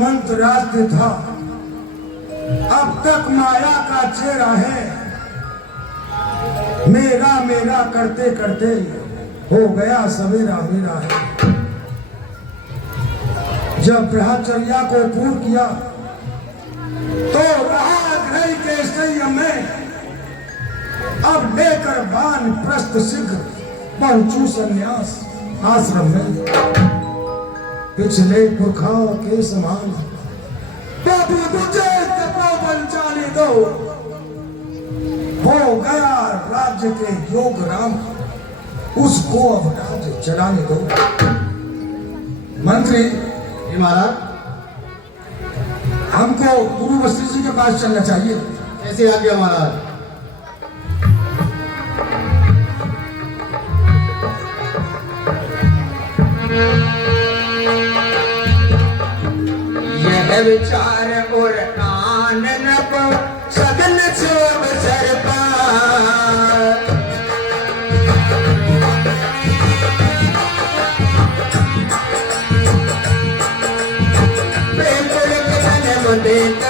सामंत राज्य था, अब तक माया का चेहरा है। मेरा मेरा करते करते हो गया सवेरा मेरा है। जब ब्रह्मचर्या को पूर्ण किया तो रहा ग्रह के संयम में, अब लेकर बाण प्रस्थ शीघ्र पहुंचू संन्यास आश्रम में। पिछले पुरखाओं के समान प्रभु तुझे तपोवन जाने दो, हो गया राज्य के योग राम, उसको अब राज्य चलाने दो। मंत्री महाराज, हमको गुरु वशिष्ठ जी के पास चलना चाहिए। ऐसी आज्ञा महाराज। यह विचार और आनन को सदन सोम सरपा,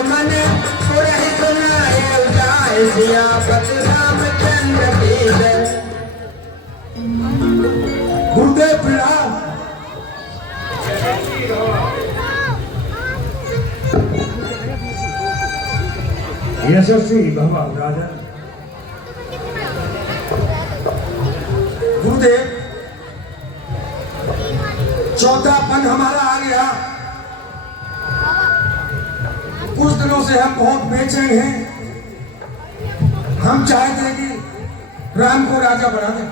मन पुरहि सुनाए उजाए सियापत रामचंद्र की जय। गुरुदेव प्रणाम। यशस्वी भवा राजा। गुरुदेव, चौथापन हमारा आ गया। कुछ दिनों से हम बहुत बेचैन हैं। हम चाहते हैं कि राम को राजा बना दें।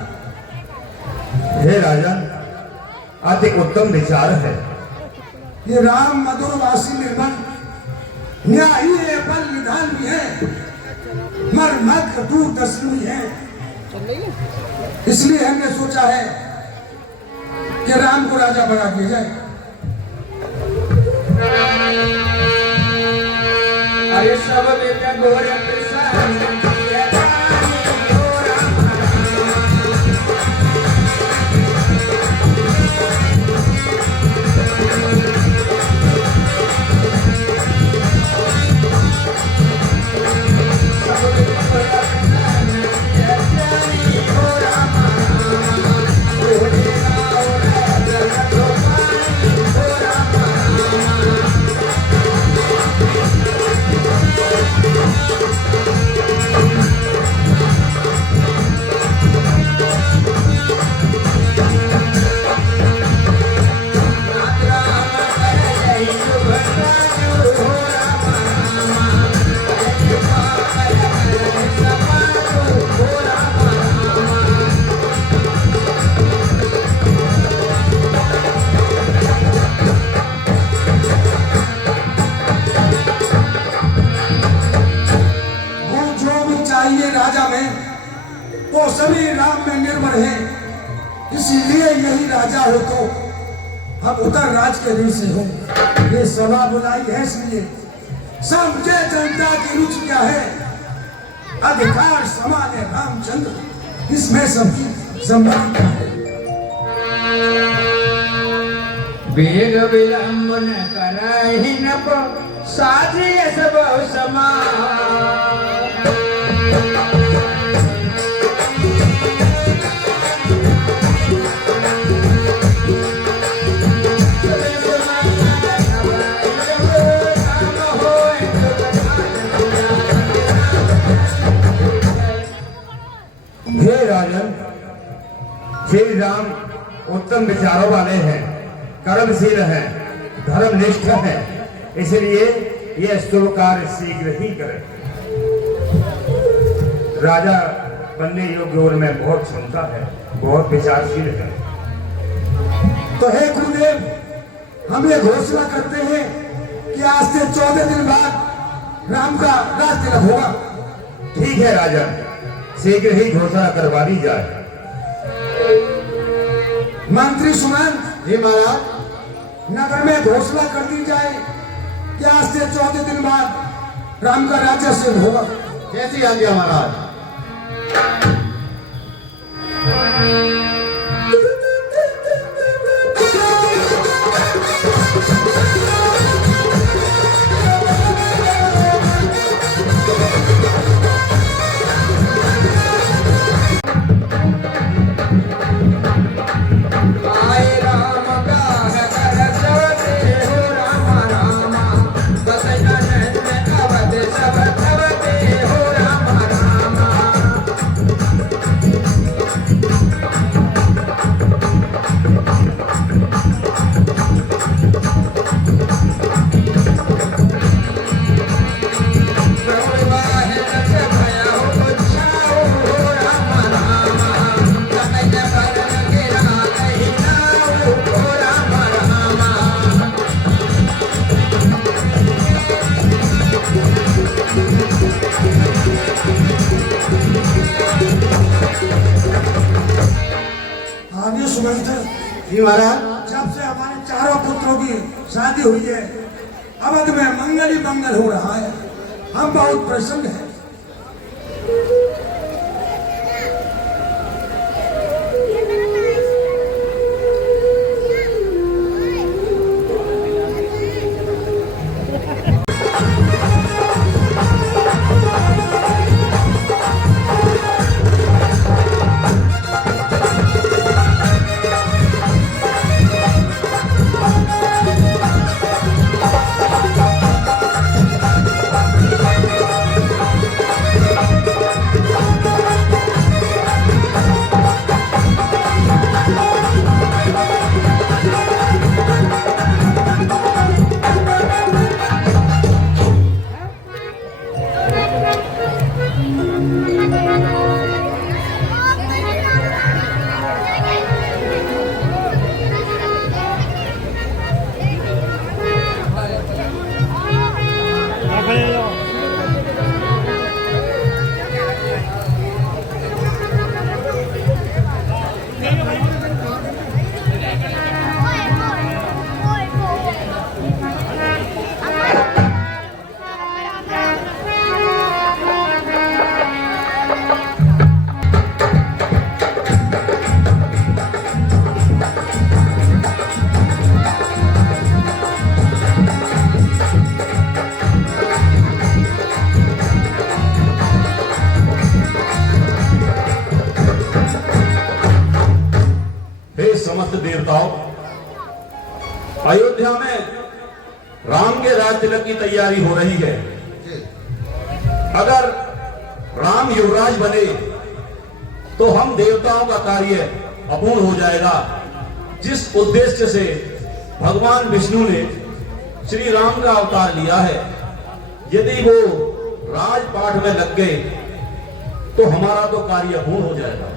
हे राजन, अति उत्तम विचार है। ये राम मधुरवासी निर्मल न्यायी है, बल निधान भी है, मर्मक दूरदर्शन भी है। इसलिए हमने सोचा है कि राम को राजा बना दिया जाए। अरे सब में घोर प्रसाद वो सभी राम में निर्भर है। इसलिए यही राजा हो तो हम उतर राज के दिन से हो। ये सभा बुलाई है इसलिए समझे जनता की रुचि क्या है। अधिकार समान है रामचंद्र, इसमें सबकी सम्मान क्या है। वेग विलंब न करहि न साजिय सब समान। हे राजन, श्री राम उत्तम विचारों वाले हैं, कर्मशील हैं, धर्मनिष्ठ हैं, इसलिए यह शुभ कार्य शीघ्र ही करें। राजा बनने योग्य उनमें बहुत क्षमता है, बहुत विचारशील है। तो हे गुरुदेव, हम ये घोषणा करते हैं कि आज से 14 दिन बाद राम का राज तिलक होगा। ठीक है राजन, शीघ्र ही घोषणा करवा दी जाए। मंत्री सुमन जी महाराज, नगर में घोषणा कर दी जाए कि आज से 14 दिन बाद राम का राज्य सिद्ध होगा। कैसी आज्ञा महाराज। अब ये सुगंध जी महाराज। जब से हमारे चारों पुत्रों की शादी हुई है, अवध में मंगल ही मंगल हो रहा है। हम बहुत प्रसन्न हैं। समस्त देवताओं, अयोध्या में राम के राज तिलक की तैयारी हो रही है। अगर राम युवराज बने तो हम देवताओं का कार्य अपूर्ण हो जाएगा। जिस उद्देश्य से भगवान विष्णु ने श्री राम का अवतार लिया है, यदि वो राजपाठ में लग गए तो हमारा तो कार्य अपूर्ण हो जाएगा।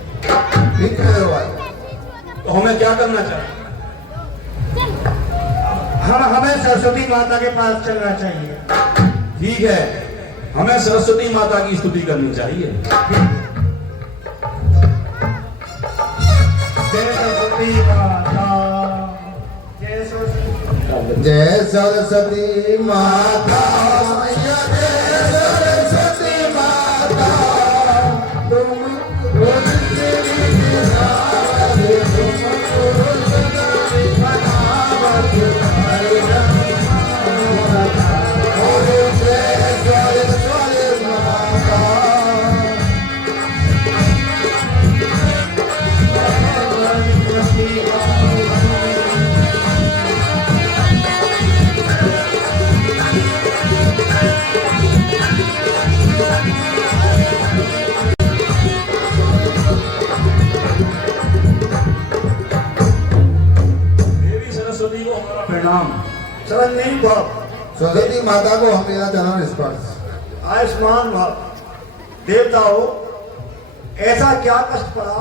ठीक है भाई। तो हमें क्या करना चाहिए? हमें सरस्वती माता के पास चलना चाहिए। ठीक है, हमें सरस्वती माता की स्तुति करनी चाहिए। जय सरस्वती माता, जय सरस्वती, जय सरस्वती माता, जय सरस्वती माता, तुम चरण नहीं भाव, सरस्वती माता को हम मेरा चरण स्पर्श। आयुष्मान भाव। देवताओं, ऐसा क्या कष्ट पड़ा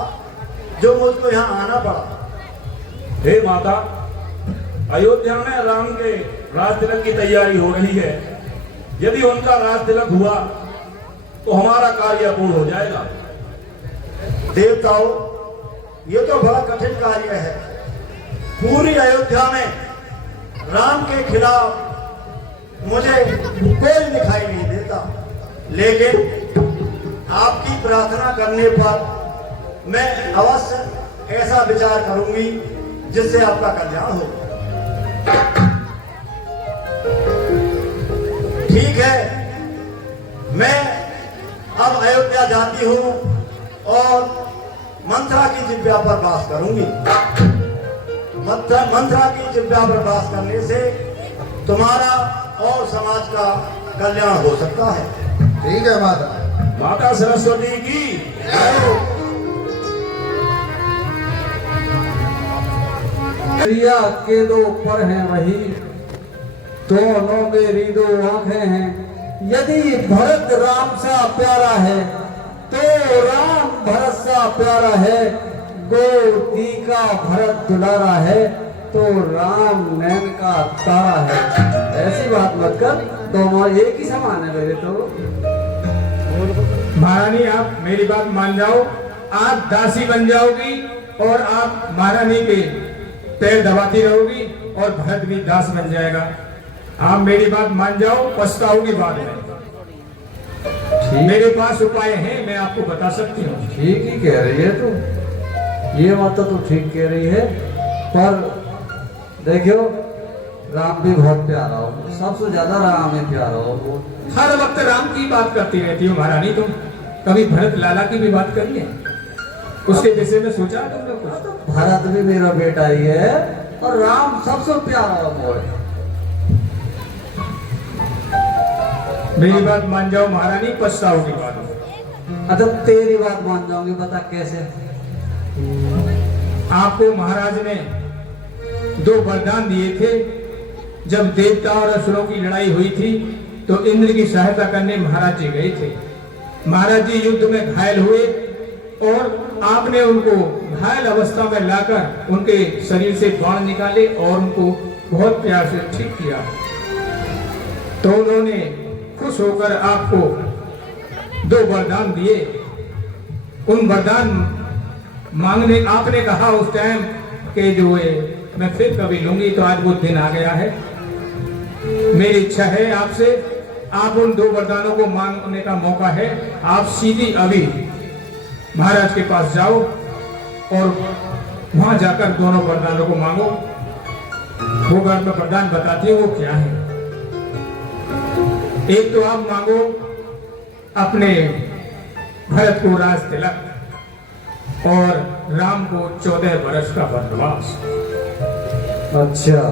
जो मुझको यहाँ आना पड़ा? हे माता, अयोध्या में राम के राज तिलक की तैयारी हो रही है। यदि उनका राज तिलक हुआ तो हमारा कार्य अपूर्ण हो जाएगा। देवताओं, ये तो बड़ा कठिन कार्य है। पूरी अयोध्या में राम के खिलाफ मुझे कोई दिखाई नहीं देता, लेकिन आपकी प्रार्थना करने पर मैं अवश्य ऐसा विचार करूंगी जिससे आपका कल्याण हो। ठीक है, मैं अब अयोध्या जाती हूं और मंत्रा की जिह्वा पर वास करूंगी। मंत्रा की जिह्वा पर वास करने से तुम्हारा और समाज का कल्याण हो सकता है। ठीक है माता। माता सरस्वती की दरिया के दो पर हैं वही, दोनों मेरी दो आंखें हैं। यदि भरत राम सा प्यारा है तो राम भरत सा प्यारा है। गोदी का भरत दुलारा है तो राम नैन का तारा है। ऐसी बात मत कर, दोनों एक ही समान है मेरे तो। महारानी, आप मेरी बात मान जाओ। आप दासी बन जाओगी और आप महारानी के पैर दबाती रहोगी और भरत भी दास बन जाएगा। आप मेरी बात मान जाओ, पछताओगी बाद में। मेरे पास उपाय हैं, मैं आपको बता सकती हूँ। ठीक ही कह रही है तू, ये बात तो तू ठीक कह रही है, पर देखियो राम भी बहुत प्यारा हो, सबसे ज्यादा राम ही प्यारा हो। हर वक्त राम की बात करती रहती हो महारानी तुम, कभी भरत लाला की भी बात करी है? उसके विषय में सोचा तुमने कुछ? भरत भी मेरा बेटा ही है और राम सबसे प्यारा हो। मेरी बात मान जाओ महारानी, पछताओगी बाद में। अच्छा तेरी बात मान जाऊंगी, बता कैसे? आपको महाराज ने 2 वरदान दिए थे। जब देवता और असुरों की लड़ाई हुई थी तो इंद्र की सहायता करने महाराज जी गए थे। महाराज जी युद्ध में घायल हुए और आपने उनको घायल अवस्था में लाकर उनके शरीर से बाण निकाले और उनको बहुत प्यार से ठीक किया। तो उन्होंने खुश होकर आपको 2 वरदान दिए। उन वरदान मांगने आपने कहा उस टाइम के जो है मैं फिर कभी लूंगी, तो आज वो दिन आ गया है। मेरी इच्छा है आपसे, आप उन 2 वरदानों को मांगने का मौका है। आप सीधी अभी महाराज के पास जाओ और वहां जाकर दोनों वरदानों को मांगो। वो मैं वरदान बताती हूँ वो क्या है। एक तो आप मांगो अपने भरत को राज तिलक और राम को 14 वर्ष का वनवास। अच्छा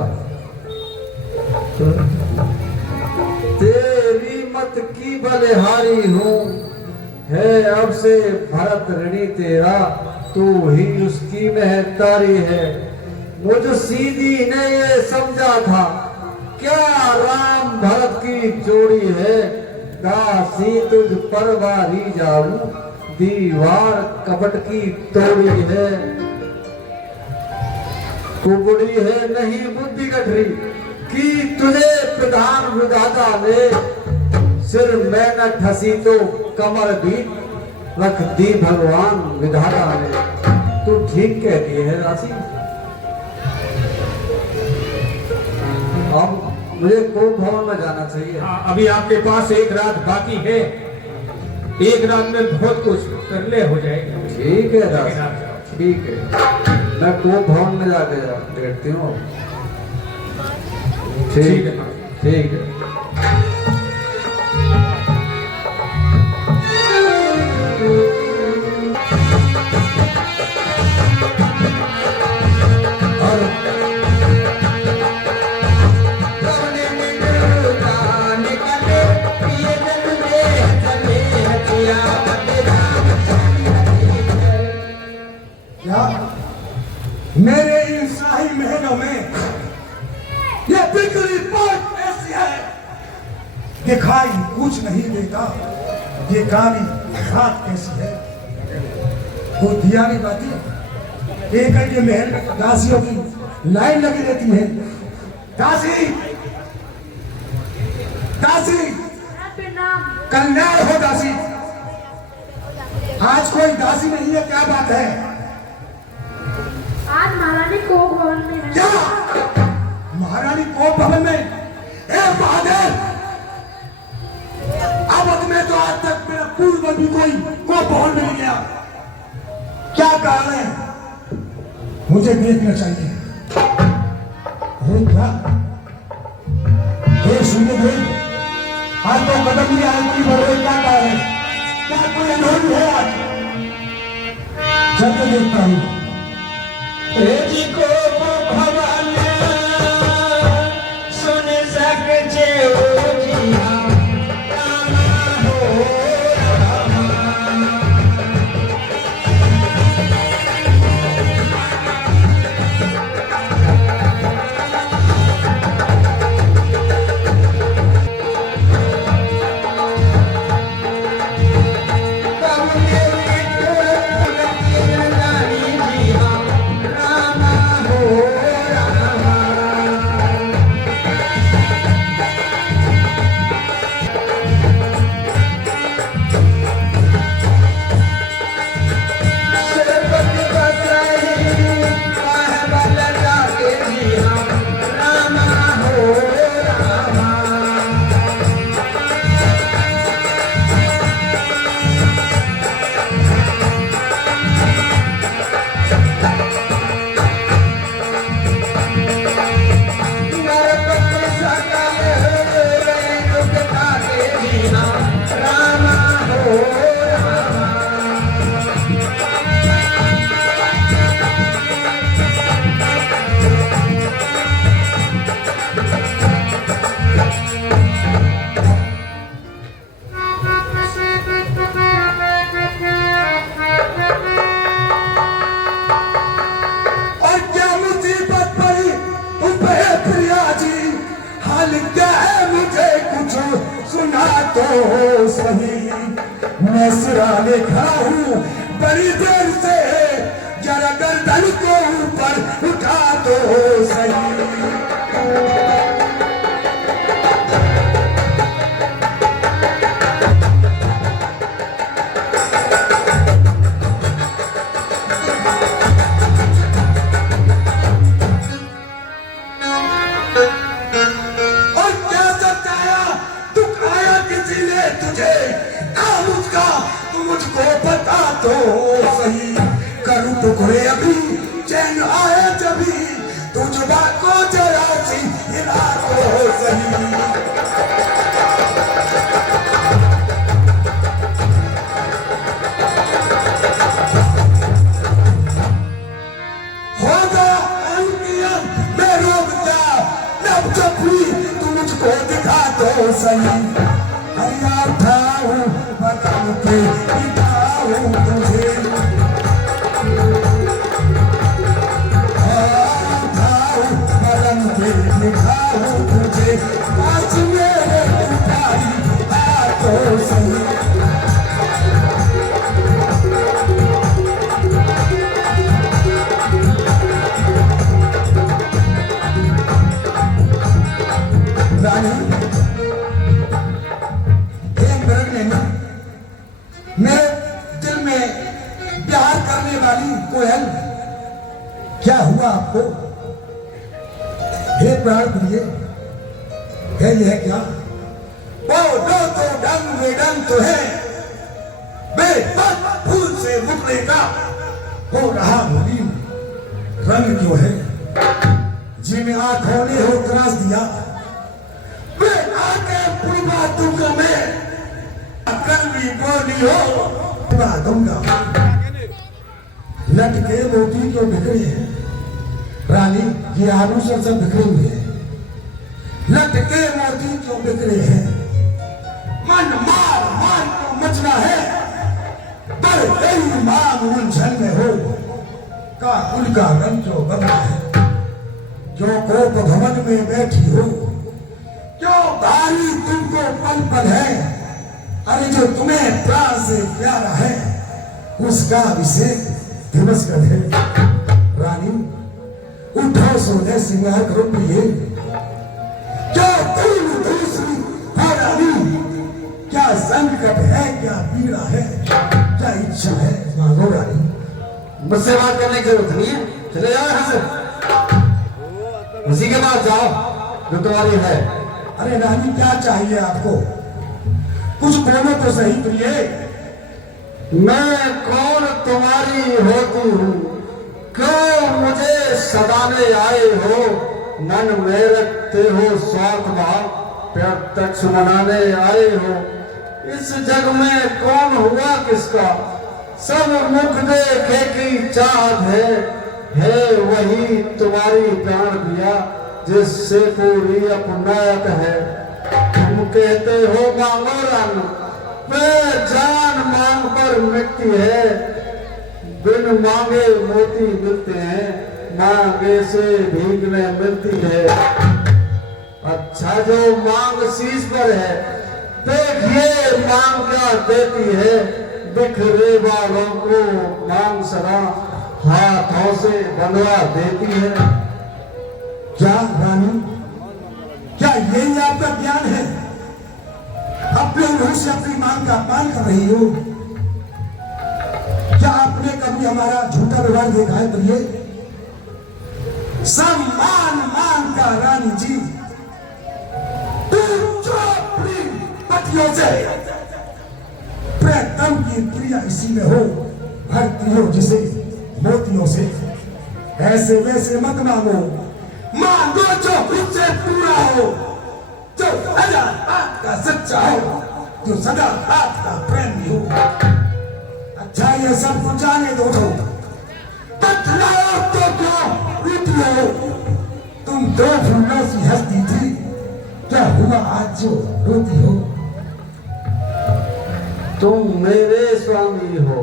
तेरी मत की बलिहारी हूँ, है अब से भरत ऋणी तेरा, तू ही उसकी महतारी है। मुझे सीधी ने ये समझा था, क्या राम भरत की जोड़ी है। दासी तुझ पर वारी जाऊं, दीवार कपट की तोड़ी है। कुबड़ी है नहीं बुद्धि गठरी, कि तुझे प्रधान विधाता ने। सिर में न ठसी तो कमर भी रख दी भगवान विधाता ने। तू ठीक कहती है राशि। अब मुझे कोप भवन में जाना चाहिए। अभी आपके पास 1 रात बाकी है। 1 रात में बहुत कुछ कर ले हो जाएगा। ठीक है राशि, ठीक है, मैं कोप भवन में जाके बैठती हूँ। ठीक है, ठीक है। क्या मेरे इन शाही महलों में ये बिगड़ी बात ऐसी है, दिखाई कुछ नहीं देता। ये काली रात कैसी है, वो दिया नहीं पाती। एक के महल में दासियों की लाइन लगी रहती है। दासी दासी कल्याण हो दासी। आज कोई दासी नहीं है, क्या बात है? आज महारानी को भवन में है। क्या महारानी को भवन में? ए बहादुर, अब में तो आज तक मेरा पूर्व भी कोई को भवन में नहीं गया। क्या कारण है? मुझे देखना चाहिए। क्या सुनिए देख, आज तो कदम लिया है, कोई बढ़ रही, क्या कारण है? क्या कोई अनहोनी है आज? चलते देखता हूँ। को भगवान सुन सकते हो जिया हो। रामा हो उठा तो सही, मैं सिराने खड़ा हूँ बड़ी देर से, जरा गर्दन को ऊपर उठा तो सही। तो सही करूं टुकड़े अभी चैन आए जभी, तुझ बात को जरा सी हिला तो सही। होगा अंकियम मैं रोक जा, जब जब भी तू मुझको दिखा तो सही। हरिया उठाऊं बदन के दिखाऊं तुझे, दिखाऊं तुझे, आज मेरे तुम्हारी बातों से। रानी एक मिनट लेना, मेरे दिल में प्यार करने वाली कोयल, क्या हुआ आपको? हे प्राण प्रिय, है यह क्या? वो दो तो डंग बेडंग तो है, बेपत फूल से मुकले का हो रहा मुनीम रंग क्यों है? जिन्हें आंखों ने हो त्रास दिया, वे आके पूर्वा दूंगा मैं, कल भी बोली हो पूर्वा दूंगा। लटके मोती क्यों बिखरे हैं रानी, ये आभूषण सब बिखरे हुए हैं, लटके मोती क्यों बिखरे हैं? मन मार मार को मचना है, पर तेरी मांग उलझन में हो, काकुल का रंग जो बदला है, जो कोप भवन में बैठी हो, क्यों भारी तुमको पल पल है, अरे जो तुम्हें प्राण से प्यारा है, उसका अभिषेक दिवस कर है। रानी उठो सोने सिंगार करो प्रिय, क्या तुम दूसरी है रानी, क्या संकट है, क्या पीड़ा है, क्या इच्छा है, मांगो रानी। मुझसे बात करने की जरूरत नहीं है, चले जाओ यहाँ से, उसी के पास जाओ जो तुम्हारी है। अरे रानी क्या चाहिए आपको, कुछ बोलो तो सही प्रिय। मैं कौन तुम्हारी होती हूँ, क्यों मुझे सदाने आए हो, मन में रखते हो स्वार्थ भाव, प्रत्यक्ष मनाने आए हो। इस जग में कौन हुआ किसका, सब मुख देखे की चाहत है वही तुम्हारी प्राण दिया, जिससे पूरी अपनायत है। तुम कहते हो मांगो रंग, वे जान मांग पर मिटती है, बिन मांगे मोती मिलते हैं, मांगे से भीगने मिलती है। अच्छा जो मांग शीश पर है, देखिए मांग क्या देती है, बिखरे बालों को मांग सदा हाथों से बंधवा देती है। क्या रानी, क्या यही आपका ज्ञान है? अपने मुंह से अपनी मांग का अपमान कर रही हो। क्या आपने कभी हमारा झूठा व्यवहार देखा है प्रिय? सम्मान मान का रानी जी, तुम जो अपनी पतियों से प्रियतम की प्रिया इसी में हो, भरती हो जिसे मोतियों से, ऐसे वैसे मत मांगो, मांगो जो खुद से पूरा हो, जो सदा बात का सच्चा हो, जो सदा बात का प्रेमी हो। अच्छा ये सब कुछ जाने दो, बतलाओ तो क्यों रूठी हो? तुम दो फूलों सी हंसती थी, क्या हुआ आज जो रोती हो? तुम मेरे स्वामी हो,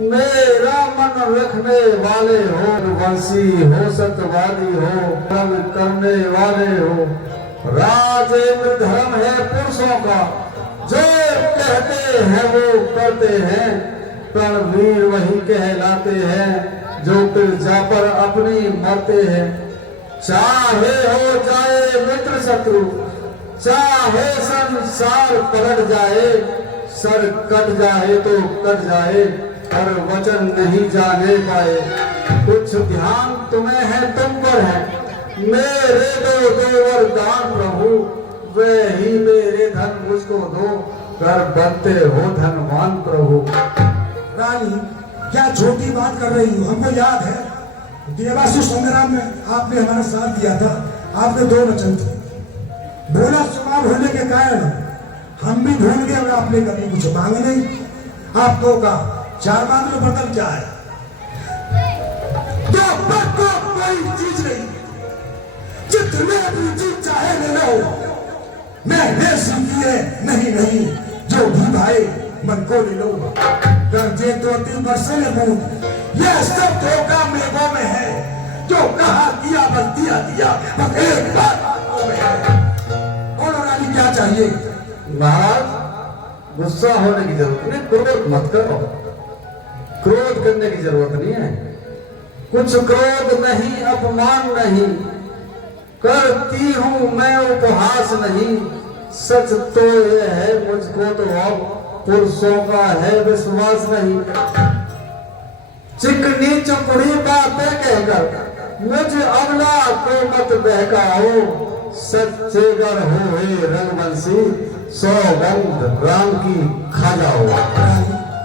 मेरा मन रखने वाले हो, वंशी हो, सत्यवादी हो, कर्म करने वाले हो। राजेंद्र धर्म है पुरुषों का, कहते हैं वो करते हैं, रणवीर वही कहलाते हैं जो पिरजा पर अपनी मरते हैं। चाहे हो जाए मित्र शत्रु, चाहे संसार पलट जाए, सर कट जाए तो कट जाए, पर वचन नहीं जाने पाए। कुछ ध्यान तुम्हें है तुम पर है, मेरे दो वरदान प्रभु, वे ही मेरे धन मुझको दो, कर बनते हो धनवान प्रभु। रानी क्या छोटी बात कर रही हूँ, हमको याद है देवासुर संग्राम में आपने हमारा साथ दिया था। आपने 2 वचन थे, भोला स्वभाव होने के कारण हम भी भूल गए और आपने कभी कुछ मांगे नहीं। आपको कहा 4 मांग लो, बदल क्या है, तो को कोई चीज नहीं, जितने भी चीज चाहे ले लो, मैं रेशम किए नहीं, जो भी भाई मन को ले लो। कर्जे 2-3 वर्षों में बूंद, यह सब धोखा मेघों में है, जो कहा किया बस दिया, बस एक बात आंखों में है। बोलो रानी क्या चाहिए? महाराज गुस्सा होने की जरूरत नहीं, क्रोध मत करो, क्रोध करने की जरूरत नहीं है। कुछ क्रोध नहीं, अपमान नहीं, करती हूं मैं उपहास नहीं। सच तो ये है मुझको तो अब पुरुषों का है विश्वास नहीं। चिकनी चुपड़ी बातें कहकर मुझ अबला को मत बहकाओ, सच्चे गर हो हे रंगवंशी, सौगंध राम की खा जाओ।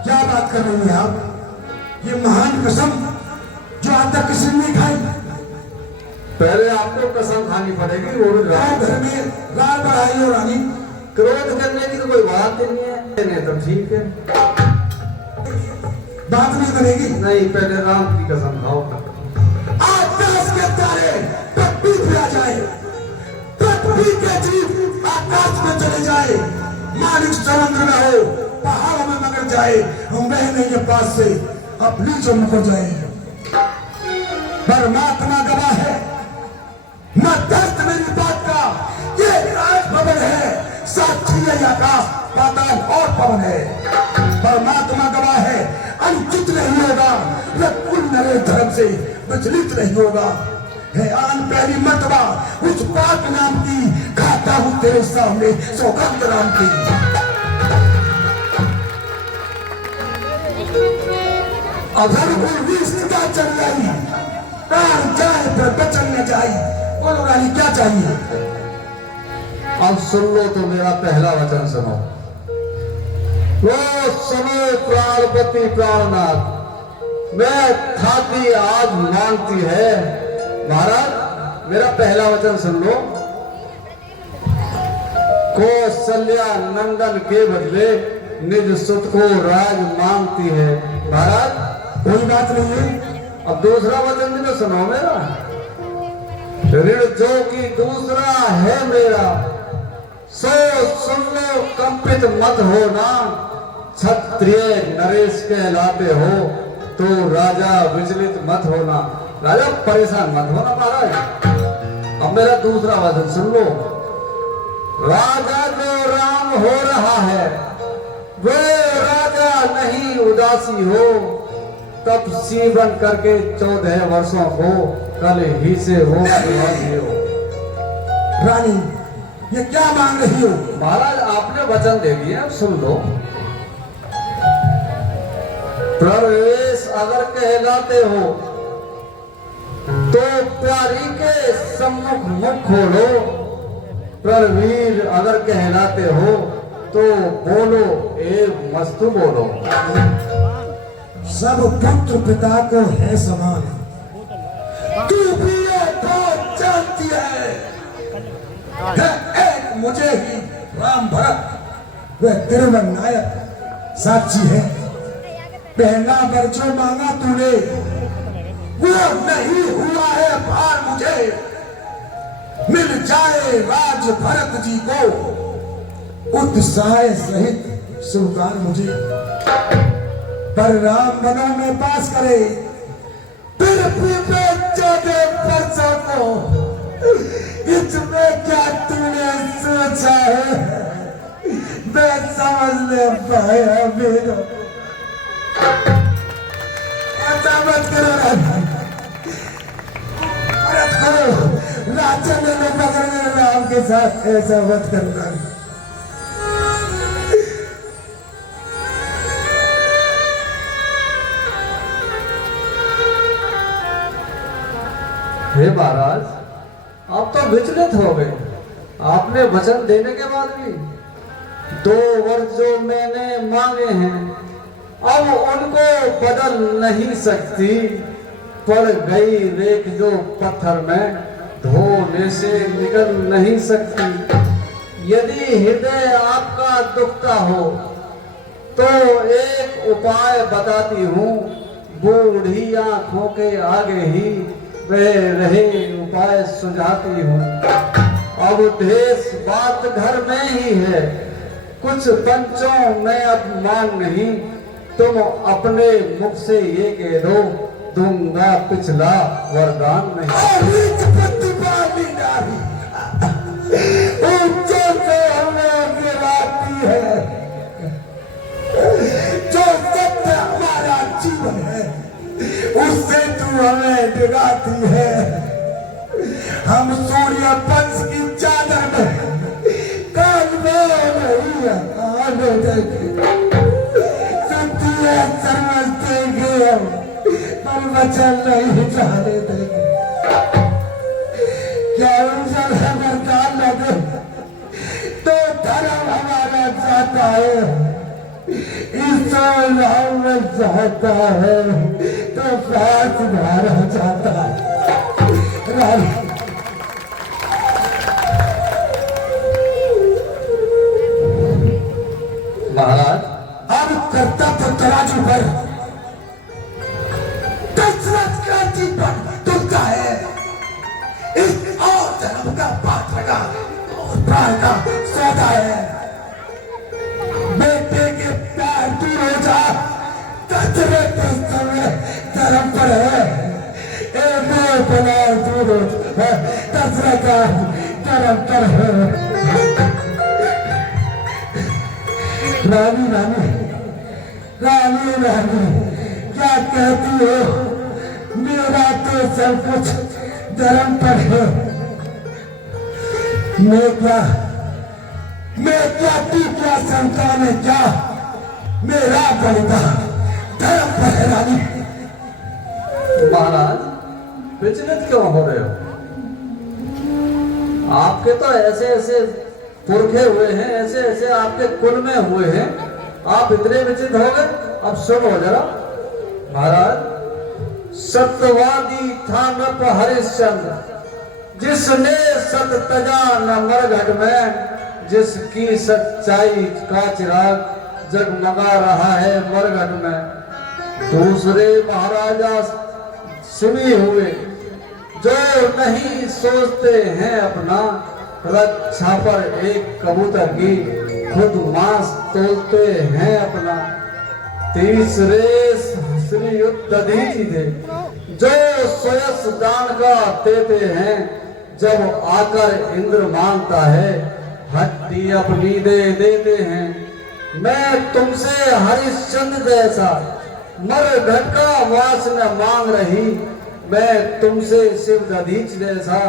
क्या बात कर रही हैं आप? ये महान कसम जो आज तक किसी ने नहीं खाई। पहले आपको कसम खानी पड़ेगी, वो भी घर में गाल बढ़ाई हो रानी। क्रोध करने की तो कोई बात ही नहीं है, नहीं तो ठीक है, बात नहीं बनेगी। नहीं पहले राम की कसम खाओ। आकाश के तारे पृथ्वी पे आ जाए, पृथ्वी के जीव आकाश में चले जाए, मालिक समुद्र में हो, पहाड़ों में मगर जाए, हम रहने के पास से अपनी जो मुकर जाए। परमात्मा गवाह है, मध्यस्थ मेरी बात का, ये राजभवन है, साक्षी है आकाश पाताल और पवन है। परमात्मा गवाह है, अनुचित नहीं होगा, कुल नरेश धर्म से विचलित नहीं होगा। है आन पहली मर्तबा उस पाक नाम की, खाता हूं तेरे सामने सौगंध राम की। अगर कोई रिश्ता चल रही, प्राण जाए पर बचन न जाए। बोलो रानी क्या चाहिए? अब सुन लो तो मेरा पहला वचन सुनो। वो सुनो प्राणपति प्राणनाथ, मैं थाती आज मांगती है। महाराज मेरा पहला वचन सुन लो। कौशल्या नंदन के बदले निज सुत को राज मांगती है। महाराज कोई बात नहीं है। अब दूसरा वचन भी तो सुनो मेरा। ऋण जो की दूसरा है मेरा, सो सुन लो कंपित मत होना। क्षत्रिय नरेश कहलाते हो तो राजा विचलित मत होना, राजा परेशान मत होना। महाराज अब मेरा दूसरा वचन सुन लो। राजा जो राम हो रहा है, वे राजा नहीं उदासी हो। तब सीवन करके 14 वर्षों को कल ही से हो रानी ये क्या मांग रही हो? महाराज आपने वचन दे दिए, अब सुन लो। प्रवेश अगर कहलाते हो तो प्यारी के सम्मुख मुख खोलो। प्रवीर अगर कहलाते हो तो बोलो एक मस्तु बोलो। सब पुत्र पिता को है समान, तू भी ये बात जानती है। एक मुझे ही राम भरत वह तिरुवन नायक साक्षी है। पहला वर जो मांगा तूने वो नहीं हुआ है भार मुझे। मिल जाए राज भरत जी को उत्साह सहित स्वीकार मुझे। पर राम वनों में पास करे पृथ्वी पे 14 वर्षों को, इसमें क्या तूने सोचा है? मैं समझ नहीं पाया मेरा। ऐसा मत करो राजचंद्र ने पकड़ मेरे राम के साथ ऐसा मत करना। हे महाराज, आप तो विचलित हो गए। आपने वचन देने के बाद भी 2 वर्ष जो मैंने मांगे हैं अब उनको बदल नहीं सकती। पड़ गई रेख जो पत्थर में धोने से निकल नहीं सकती। यदि हृदय आपका दुखता हो तो एक उपाय बताती हूँ। बूढ़ी आंखों के आगे ही वह रहे उपाय सुझाती हूँ। अब देश बात घर में ही है, कुछ पंचों में अब मांग नहीं। तुम अपने मुख से ये कह दो, दूंगा पिछला वरदान नहीं। है जो सत्य हमारा जीवन है उससे तू हमें डिगाती है। हम सूर्य वंश की चादर में कान नहीं आने देंगे। समझ देंगे पर वचन नहीं जाने देंगे। क्या उनसे वरदान न दे तो धर्म हमारा जाता है। ईश्वर राम चाहता है तो साथ मारा जाता है। महाराज, अब कर्तव्य तराजू पर दशरथ का जीवन तुलता है। इस और धर्म का पात्र का और प्राण का सौदा है। बेटे के प्यार दूर हो जा, दशरथ समय धर्म पर है। बना दूर हो जा, दशरथ का धर्म पर है। रानी रानी रानी रानी क्या कहती हो? मेरा तो सब कुछ धर्म पर है। मैं क्या तू क्या संतान है क्या? मेरा बलिदान धर्म पर है। रानी महाराज, विचलित क्यों हो रहे हो? आपके तो ऐसे ऐसे पुरखे हुए हैं, ऐसे ऐसे आपके कुल में हुए हैं, आप इतने विचलित हो गए? अब सुनो जरा। महाराज, सत्यवादी था नृप हरिश्चंद्र, जिसने सत तजा न मरघट में, जिसकी सच्चाई का चिराग जगमगा रहा है मरघट में। दूसरे महाराजा सुनी हुए जो नहीं सोचते हैं अपना, रक्षा पर एक कबूतर की खुद मांस तोलते हैं अपना। तीसरे श्री दधीचि थे जो सोयस दान का देते हैं, जब आकर इंद्र मांगता है हड्डी अपनी दे देते हैं। मैं तुमसे हरिश्चंद्र जैसा मरघट का वास न मांग रही, मैं तुमसे शिव दधीच जैसा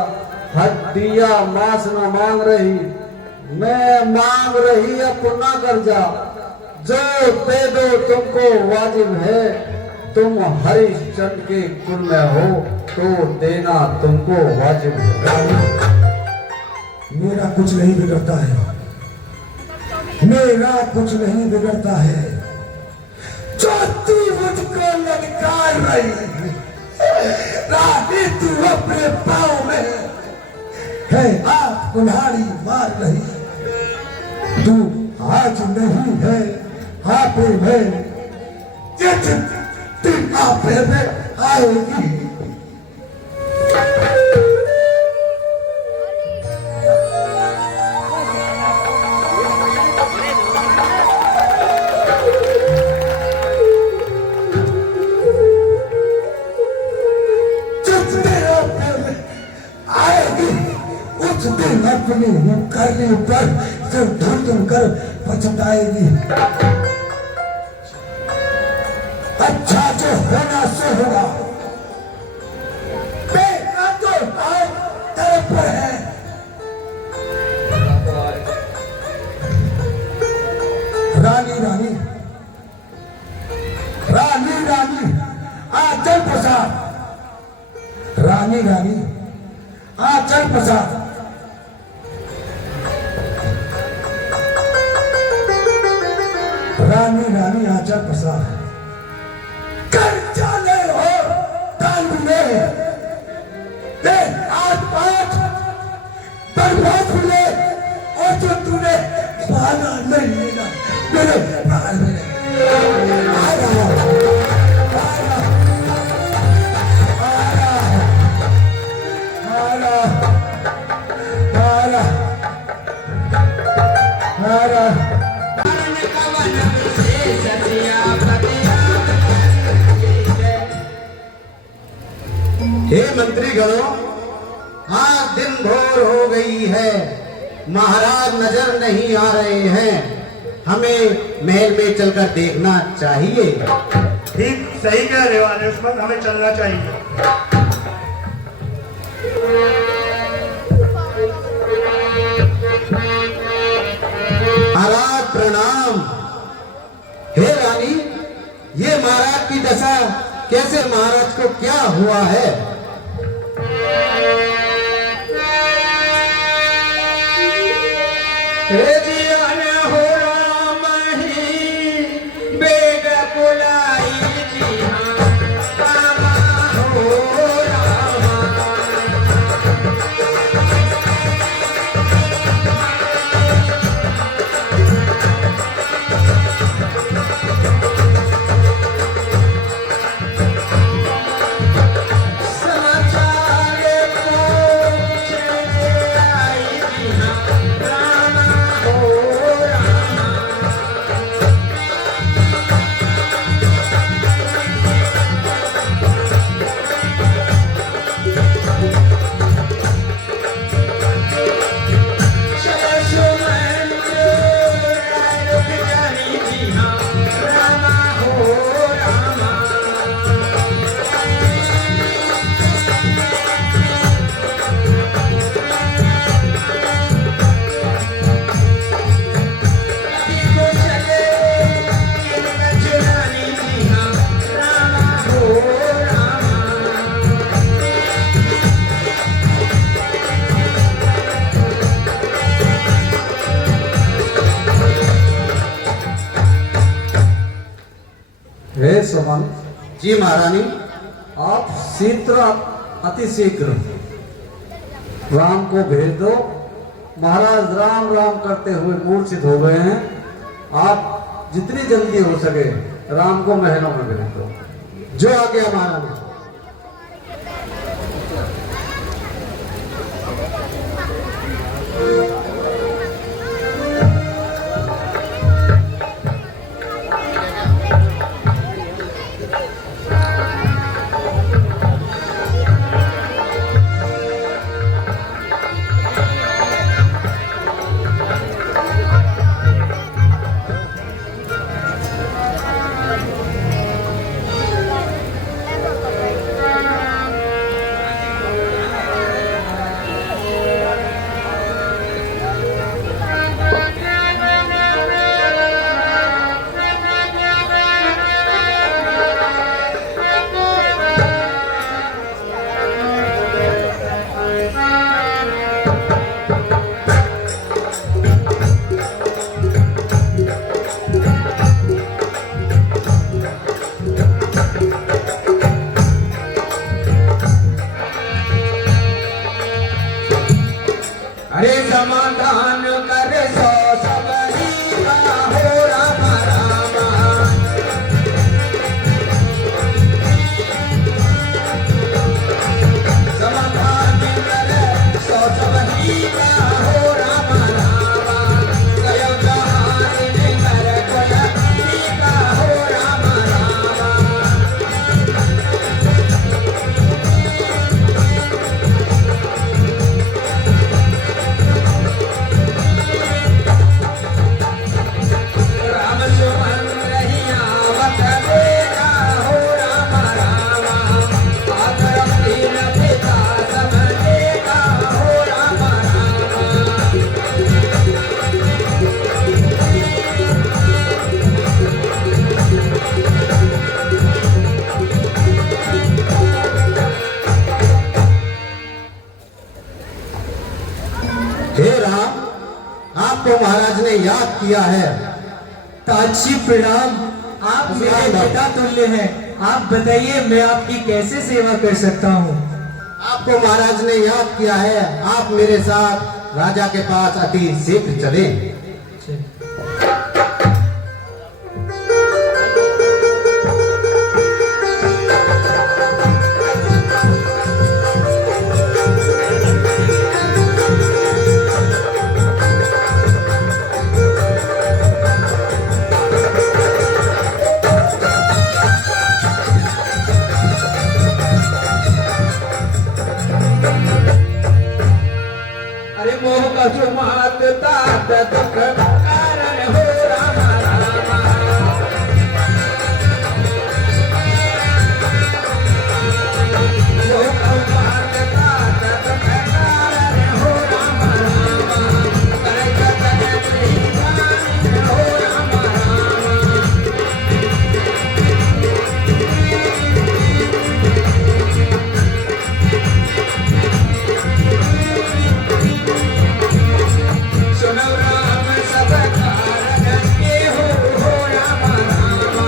हड्डिया मांस न मांग रही। मैं मांग रही अपना कर्जा, जो दे दो तुमको वाजिब है। तुम हरिश्चंद्र के कुल में हो तो देना तुमको वाजिब है। मेरा कुछ नहीं बिगड़ता है, मेरा कुछ नहीं बिगड़ता है। जो तू मुझको ललकार रही रानी, तू अपने पाँव में है आप कुल्हाड़ी मार रही। तू आज नहीं है आपे में, जिस दिन आपे में आएगी। अपने करने पर सिर धड़ कर पछताएगी। अच्छा जो होना सो होगा, बेटा तो तेरे पर है। रानी रानी रानी रानी आचल प्रसाद, रानी रानी आचल प्रसाद। रानी रानी आचल प्रसाद कर चले हो कांड में, आज पाठ बर्बाद हुए और जो तूने भागा नहीं लेना मेरे भाग में हे मंत्री गणों, आज दिन भोर हो गई है, महाराज नजर नहीं आ रहे हैं, हमें महल में चलकर देखना चाहिए। ठीक सही कह रहे हो आनेस्मत, हमें चलना चाहिए। महाराज प्रणाम। हे रानी, ये महाराज की दशा कैसे, महाराज को क्या हुआ है? हे सुमन। जी महारानी। आप शीघ्र अति शीघ्र राम को भेज दो। महाराज राम राम करते हुए मूर्छित हो गए हैं। आप जितनी जल्दी हो सके राम को महलों में भेज दो। जो आ गया महारानी। किया है। ताजी प्रणाम। आप मेरे पिता तुल्य हैं। आप बताइए मैं आपकी कैसे सेवा कर सकता हूँ। आपको महाराज ने याद किया है, आप मेरे साथ राजा के पास अति शीघ्र चले। अरे मोह का जो मातता दुख कारण हो रामा रामा। मोह का मातता दुख कारण हो रामा रामा। करे जतन प्रीतान हो रामा रामा। सुनो राम सब कारण के हो रामा रामा।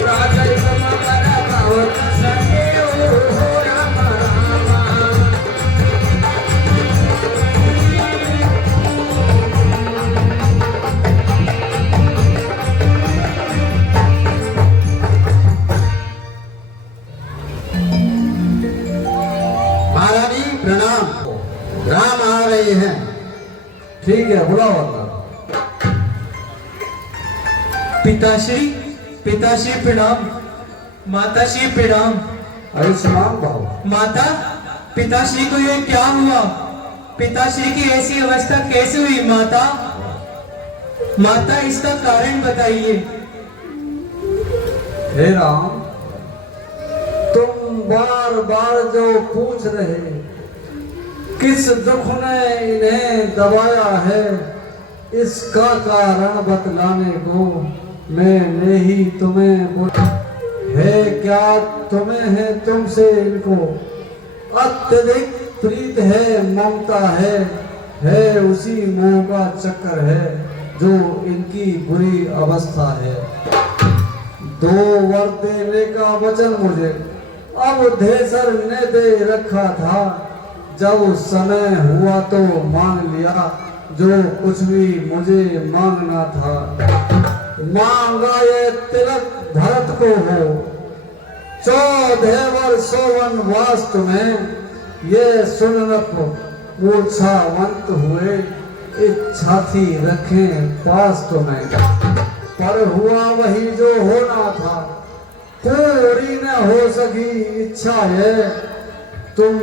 राजय तुम कर बहुत सके हो रामा रामा। महारानी प्रणाम, राम आ रहे हैं। ठीक है, बुलाओ अल्लाह। पिताश्री प्रणाम। माताश्री प्रणाम। आयुष्मान भाव। माता, पिताश्री को ये क्या हुआ? पिताश्री की ऐसी अवस्था कैसे हुई माता? माता इसका कारण बताइए। हे राम, तुम बार बार जो पूछ रहे किस दुख ने इन्हें दबाया है, इसका कारण बतलाने को मैंने ही तुम्हें बोला है। क्या तुम्हें है तुमसे इनको अत्यधिक प्रीत है, ममता है उसी मोह का चक्कर है जो इनकी बुरी अवस्था है। 2 वर देने का वचन मुझे अब धेसर ने दे रखा था। जब समय हुआ तो मांग लिया जो कुछ भी मुझे मांगना था। मांगा ये तिलक भरत को हो, 14 वर्ष वनवास तुम्हें। ये सुनरप मूर्छावंत हुए, इच्छा थी रखें पास तुम्हें। पर हुआ वही जो होना था, पूरी न हो सकी इच्छा है। तुम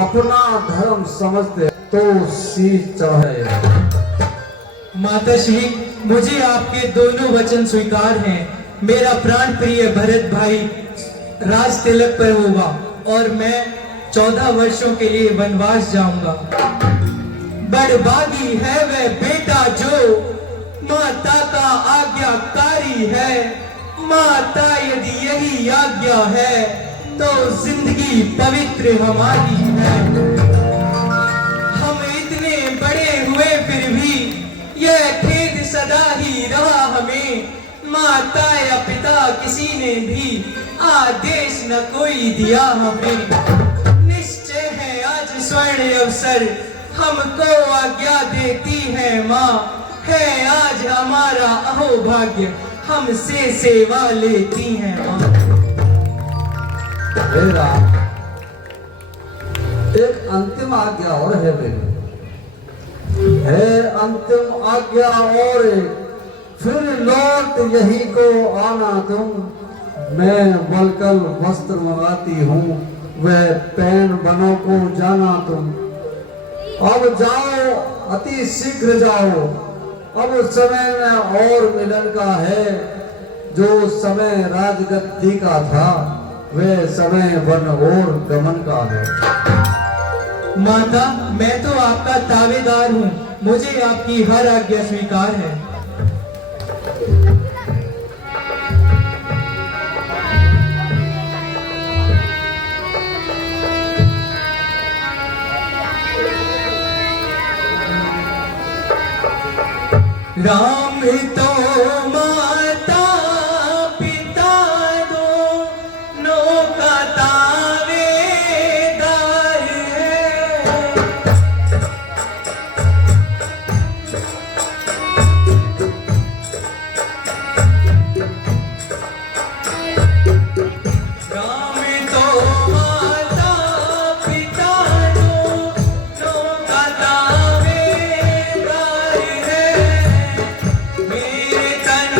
अपना धर्म समझते तो शीश चढ़े। माताश्री, मुझे आपके दोनों वचन स्वीकार हैं। मेरा प्राण प्रिय भरत भाई राज तिलक पर होगा और मैं 14 वर्षों के लिए वनवास जाऊंगा। बड़भागी है वह बेटा जो माता का आज्ञाकारी है। माता यदि यही आज्ञा है तो जिंदगी पवित्र हमारी है। हम इतने बड़े हुए फिर भी यह खेद सदा ही रहा हमें। माता या पिता किसी ने भी आदेश न कोई दिया हमें। निश्चय है आज स्वर्ण अवसर हमको आज्ञा देती है माँ। है आज हमारा अहोभाग्य हमसे सेवा लेती है माँ। हे राम, एक अंतिम आज्ञा और है मेरी। है अंतिम आज्ञा और एक, फिर लौट यही को आना तुम। मैं वलकल वस्त्र मंगाती हूँ, वह पैन बनो को जाना तुम। अब जाओ, अति शीघ्र जाओ। अब समय में और मिलन का है, जो समय राजगद्दी का था वह समय वन और गमन का है। माता, मैं तो आपका ताबेदार हूँ, मुझे आपकी हर आज्ञा स्वीकार है। राम तो माता पिता दोनों का दावेदार है। राम तो माता पिता दोनों का दावेदार है। मेरे तन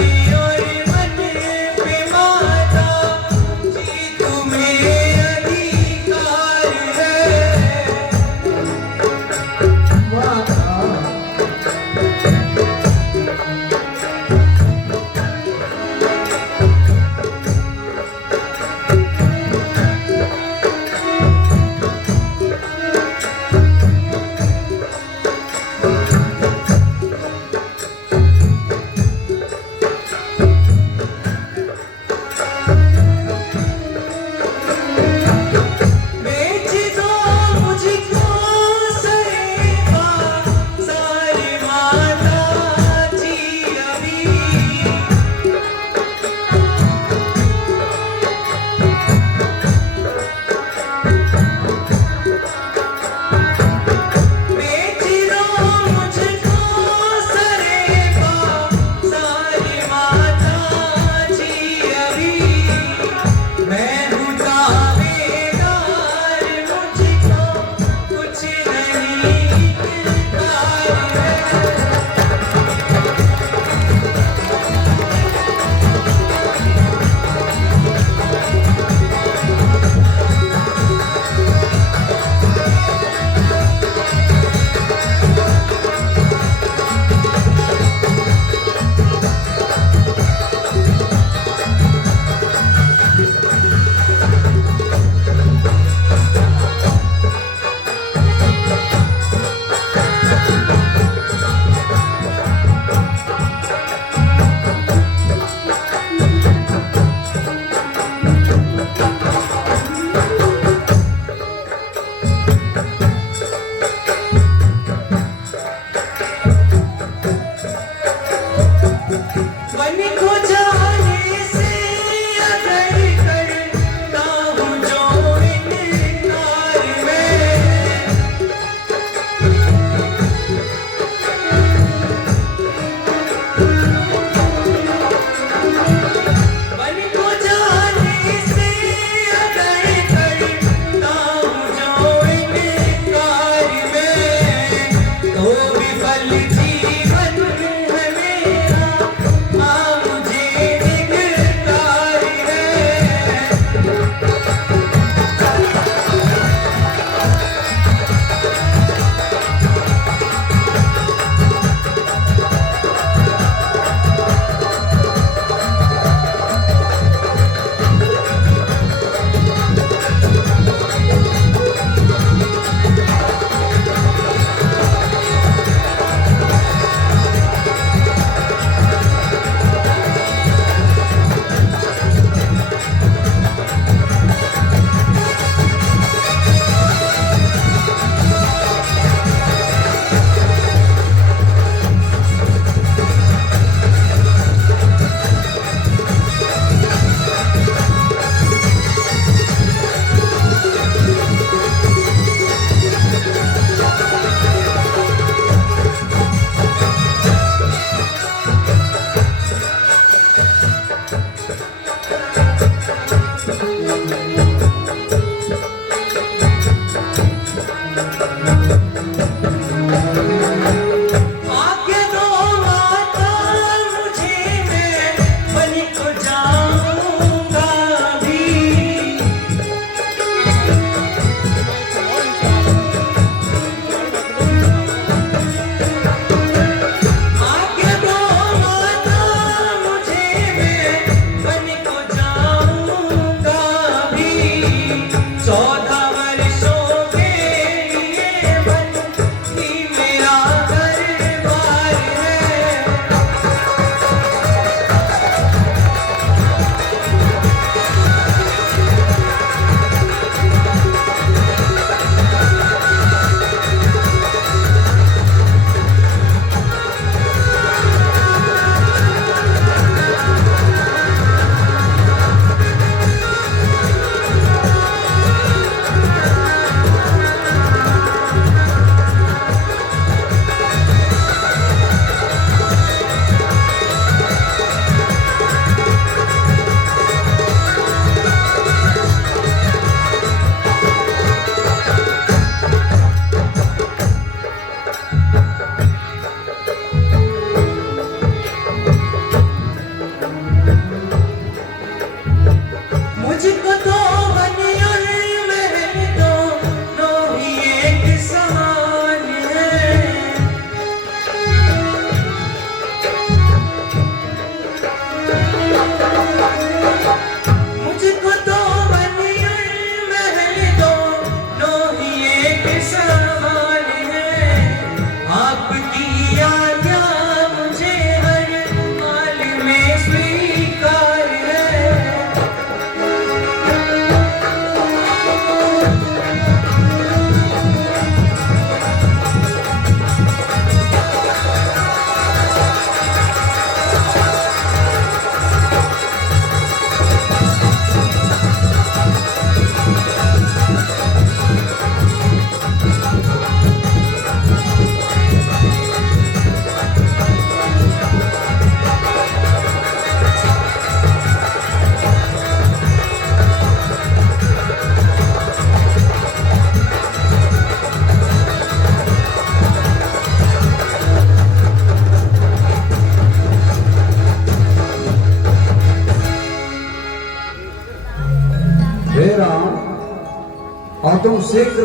तुम शीघ्र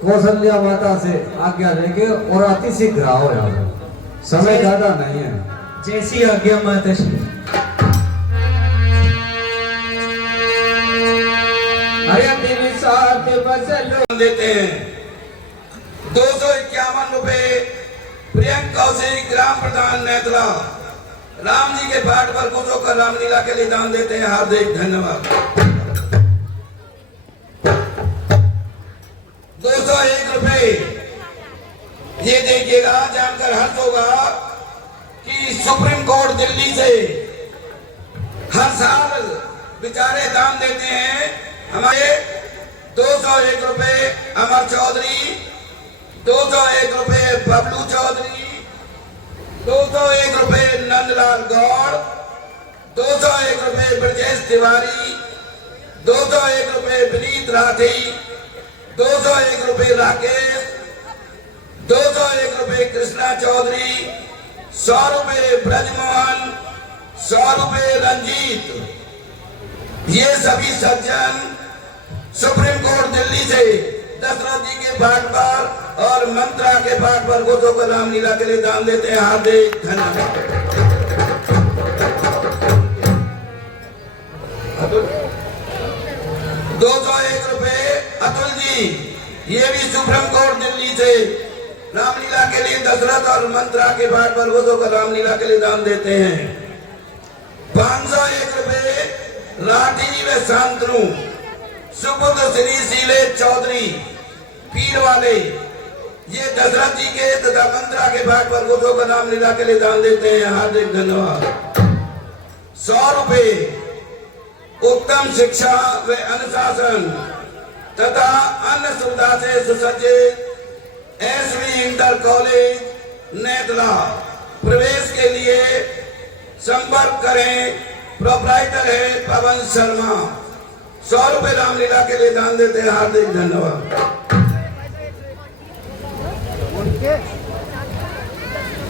कौशल्या माता से आज्ञा लेके और अति शीघ्र आओ यहाँ पर। समय ज्यादा नहीं है। जैसी आज्ञा माता श्री। अरे दिन साथ बचलो देते हैं 251 रुपए प्रियंक कौशिक ग्राम प्रधान नेतला राम जी के पाठ पर खुश होकर रामलीला के लिए दान देते हैं। हार्दिक धन्यवाद। 201 रुपए ये देखिएगा, जानकर हर्ष होगा कि सुप्रीम कोर्ट दिल्ली से हर साल बेचारे दान देते हैं हमारे। 201 रुपए अमर चौधरी, 201 रुपए बबलू चौधरी, 201 रुपए नंदलाल गौड़, 201 रुपए ब्रजेश तिवारी, 201 रुपए विनीत राठी, 201 रुपए राकेश, 201 रुपए कृष्णा चौधरी, 100 रुपए ब्रजमोहन, 100 रुपए रंजीत। ये सभी सज्जन सुप्रीम कोर्ट दिल्ली से दशरथ जी के पाठ पर और मंत्रा के पाठ पर खुश होकर रामलीला के लिए दान देते हैं। हार्दिक धन्यवाद। 201 रुपए अतुल जी, ये भी सुप्रीम कोर्ट दिल्ली से रामलीला के लिए दशरथ और मंत्रा के पाठ पर खुश होकर रामलीला के लिए दान देते हैं। 501 रुपए राठी व शांतनु सुपुत्र श्री शीले चौधरी पीर वाले, ये दशरथ जी के तथा मंत्रा के पाठ पर खुश होकर रामलीला के लिए दान देते हैं। हार्दिक धन्यवाद। 100 रुपए उत्तम शिक्षा व अनुशासन तथा अन्य सुविधा से सुसज्जित एसवी इंटर कॉलेज नेतला, प्रवेश के लिए संपर्क करें। प्रोप्राइटर है पवन शर्मा। 100 रुपए रामलीला के लिए दान देते हैं। हार्दिक धन्यवाद।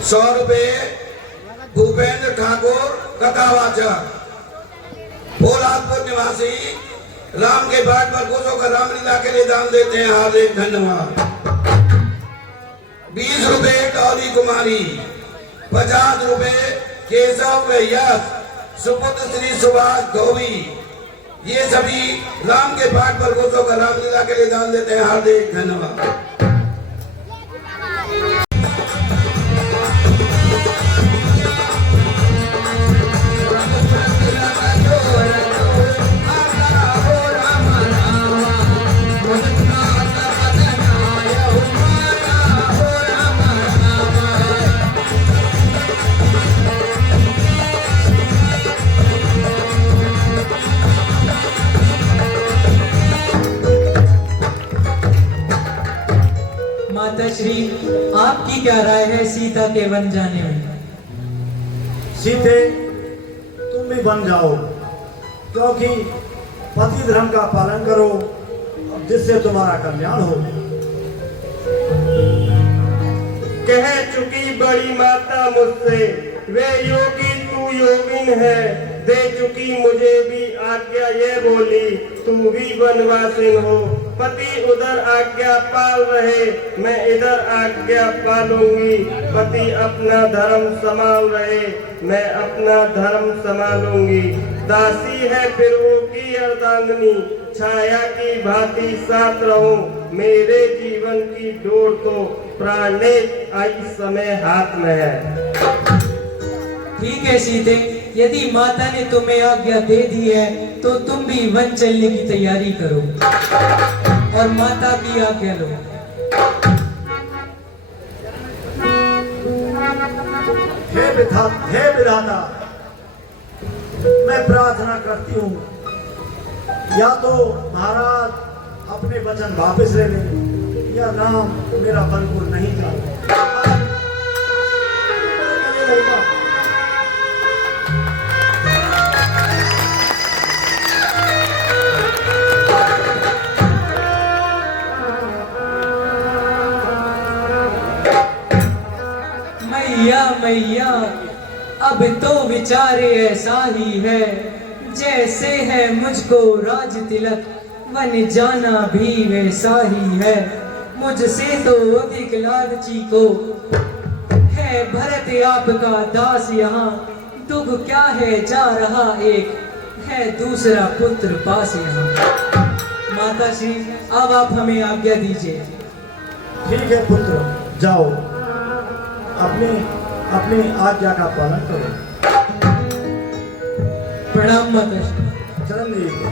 100 रुपए भूपेंद्र ठाकुर कथावाचक, पोलादपुर निवासी, राम के पाठ पर खुश होकर रामलीला के लिए दान देते हैं। हार्दिक धन्यवाद। 20 रुपए डॉली कुमारी, 50 रुपए केशव व यश सुपुत्र श्री सुभाष धोबी, ये सभी राम के पाठ पर खुश होकर रामलीला के लिए दान देते हैं। हार्दिक धन्यवाद। माता श्री, आपकी क्या राय है सीता के वन जाने में? सीते तुम भी बन जाओ, क्योंकि पति धर्म का पालन करो जिससे तुम्हारा कल्याण हो। कह चुकी बड़ी माता मुझसे, वे योगी तू योगिन है, दे चुकी मुझे भी आज्ञा ये बोली, तू भी वनवासिन हो। पति उधर आज्ञा पाल रहे, मैं इधर आज्ञा पालूंगी। पति अपना धर्म संभाल रहे, मैं अपना धर्म संभालूंगी। दासी है फिर वो की अर्धांगिनी, छाया की भांति साथ रहो। मेरे जीवन की डोर तो प्राणेश आई समय हाथ में है। ठीक है सीते, यदि माता ने तुम्हें आज्ञा दे दी है तो तुम भी वन चलने की तैयारी करो और माता की आज्ञा लो। हे विधाता, मैं प्रार्थना करती हूँ, या तो महाराज अपने वचन वापस ले लें या राम मेरा बलपुर नहीं जाए। मैया मैया, अब तो विचारे ऐसा ही है जैसे है मुझको राज तिलक, वन जाना भी वैसा ही है, मुझसे तो अधिक लालची को है भरत आपका दास यहाँ, दुख क्या है जा रहा एक, है दूसरा पुत्र पास यहाँ। माता श्री अब आप हमें आज्ञा दीजिए। ठीक है पुत्र, जाओ अपने अपनी आज्ञा का पालन करो। प्रणाम माता श्री। चरण लीजिए।